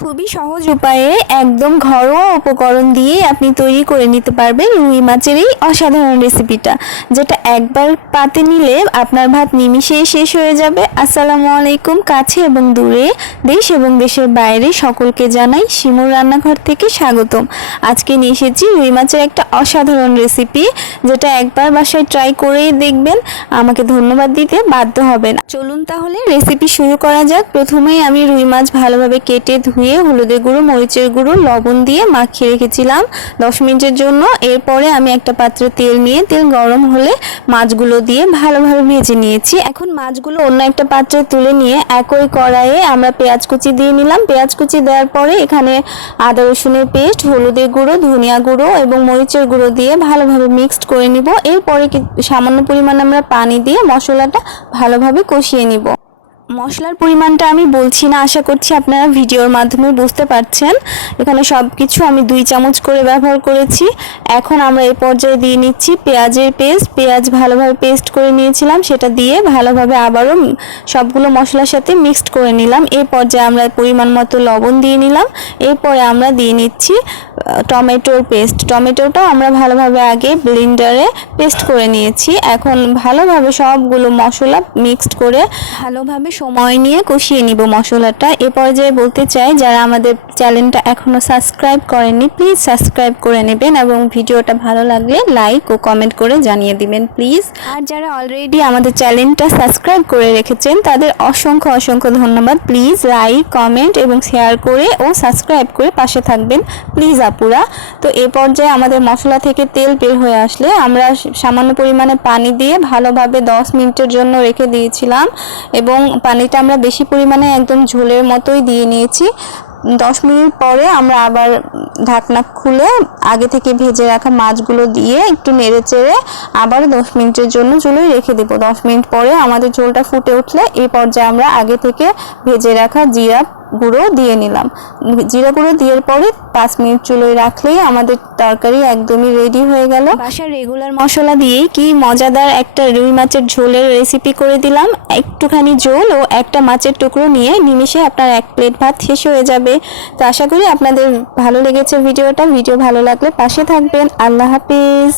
খুবই সহজ উপায়ে একদম ঘরোয়া উপকরণ দিয়ে আপনি তৈরি করে নিতে পারবেন রুই মাছের এই অসাধারণ রেসিপিটা, যেটা একবার পাতে নিলে আপনার ভাত নিমিশেই শেষ হয়ে যাবে। আসসালামু আলাইকুম, কাছে এবং দূরে, দেশ এবং দেশের বাইরে সকলকে জানাই শিমুর রান্নাঘর থেকে স্বাগতম। আজকে নিয়ে এসেছি রুই মাছের একটা অসাধারণ রেসিপি, যেটা একবার বাসায় ট্রাই করেই দেখবেন, আমাকে ধন্যবাদ দিতে বাধ্য হবেন। চলুন তাহলে রেসিপি শুরু করা যাক। প্রথমেই আমি রুই মাছ ভালোভাবে কেটে ধুয়ে হলুদের গুঁড়ো, মরিচের গুঁড়ো, লবণ দিয়ে মাখিয়ে রেখেছিলাম দশ মিনিটের জন্য। এরপরে আমি একটা পাত্রে তেল নিয়ে, তেল গরম হলে মাছগুলো দিয়ে ভালোভাবে ভেজে নিয়েছি। এখন মাছগুলো অন্য একটা পাত্রে তুলে নিয়ে একই কড়াইয়ে আমরা পেঁয়াজ কুচি দিয়ে নিলাম। পেঁয়াজ কুচি দেওয়ার পরে এখানে আদা রসুনের পেস্ট, হলুদের গুঁড়ো, ধনিয়া গুঁড়ো এবং মরিচের গুঁড়ো দিয়ে ভালোভাবে মিক্সড করে নিব। এরপরে সামান্য পরিমাণে আমরা পানি দিয়ে মশলাটা ভালোভাবে কষিয়ে নিব। মশলার পরিমাণটা আমি বলছি না, আশা করছি আপনারা ভিডিওর মাধ্যমে বুঝতে পারছেন। এখানে সব কিছু আমি দুই চামচ করে ব্যবহার করেছি। এখন আমরা এই পর্যায়ে দিয়ে নিচ্ছি পেঁয়াজের পেস্ট। পেঁয়াজ ভালোভাবে পেস্ট করে নিয়েছিলাম, সেটা দিয়ে ভালোভাবে আবারও সবগুলো মশলার সাথে মিক্সড করে নিলাম। এই পর্যায়ে আমরা পরিমাণ মতো লবণ দিয়ে নিলাম। এরপরে আমরা দিয়ে নিচ্ছি টমেটোর পেস্ট। টমেটোটাও আমরা ভালোভাবে আগে ব্লেন্ডারে পেস্ট করে নিয়েছি। এখন ভালোভাবে সবগুলো মশলা মিক্সড করে ভালোভাবে সময় নিয়ে কষিয়ে নিব মশলাটা। এ পর্যায়ে বলতে চাই, যারা আমাদের চ্যানেলটা এখনও সাবস্ক্রাইব করেননি, প্লিজ সাবস্ক্রাইব করে নেবেন এবং ভিডিওটা ভালো লাগলে লাইক ও কমেন্ট করে জানিয়ে দিবেন, প্লিজ। আর যারা অলরেডি আমাদের চ্যানেলটা সাবস্ক্রাইব করে রেখেছেন, তাদের অসংখ্য অসংখ্য ধন্যবাদ। প্লিজ লাইক, কমেন্ট এবং শেয়ার করে ও সাবস্ক্রাইব করে পাশে থাকবেন, প্লিজ আপুরা। তো এ পর্যায়ে আমাদের মশলা থেকে তেল বের হয়ে আসলে আমরা সামান্য পরিমাণে পানি দিয়ে ভালোভাবে দশ মিনিটের জন্য রেখে দিয়েছিলাম এবং পানিটা আমরা বেশি পরিমাণে একদম ঝোলের মতোই দিয়ে নিয়েছি। দশ মিনিট পরে আমরা আবার ঢাকনা খুলে আগে থেকে ভেজে রাখা মাছগুলো দিয়ে একটু নেড়ে চেড়ে আবার দশ মিনিটের জন্য চুলোয় রেখে দেবো। দশ মিনিট পরে আমাদের ঝোলটা ফুটে উঠলে এই পর্যায়ে আমরা আগে থেকে ভেজে রাখা জিরা গুঁড়ো দিয়ে নিলাম। জিরা গুঁড়ো দেওয়ার পরে পাঁচ মিনিট চুলোয় রাখলেই আমাদের তরকারি একদমই রেডি হয়ে গেল। বাসার রেগুলার মশলা দিয়েই কি মজাদার একটা রুই মাছের ঝোলের রেসিপি করে দিলাম। একটুখানি ঝোল ও একটা মাছের টুকরো নিয়ে নিমিশে আপনার এক প্লেট ভাত শেষ হয়ে যাবে। তো আশা করি আপনাদের ভালো লেগেছে ভিডিওটা। ভিডিও ভালো লাগলে পাশে থাকবেন। আল্লাহ হাফিজ।